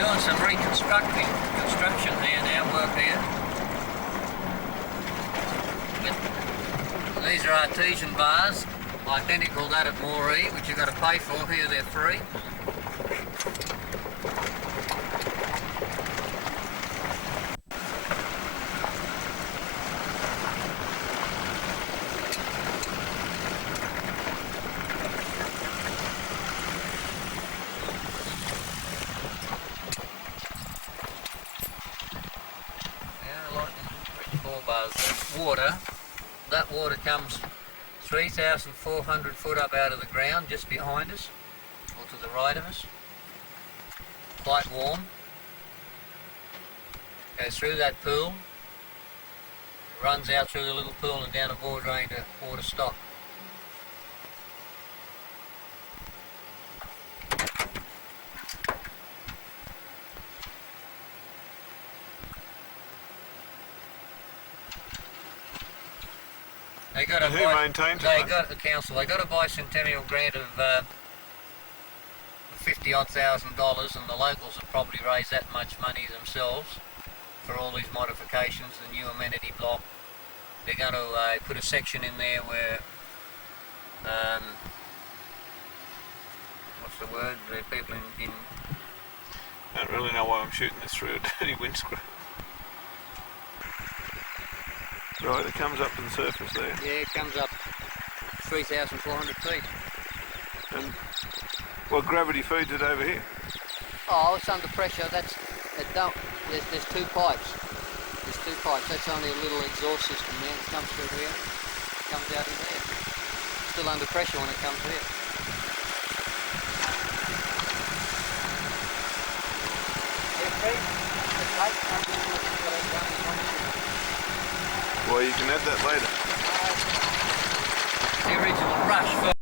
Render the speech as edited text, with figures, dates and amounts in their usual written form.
doing some construction here now, work here. But these are artesian bars, identical to that at Moree, which you've got to pay for. Here they're free. Water. That water comes 3,400 foot up out of the ground just behind us, or to the right of us. Quite warm. Goes through that pool, runs out through the little pool and down a bore drain to water stock. Who maintains it? The council. They got a bicentennial grant of $50,000, and the locals have probably raised that much money themselves for all these modifications, the new amenity block. They're going to put a section in there where, what's the word? The people in I don't really know why I'm shooting this through a dirty windscreen. Right, it comes up to the surface there. Yeah, it comes up 3,400 feet. And what gravity feeds it over here? Oh, it's under pressure. There's two pipes. There's two pipes. That's only a little exhaust system there. It comes through here. It comes out of there. Still under pressure when it comes here. Well, you can add that later. The original brush.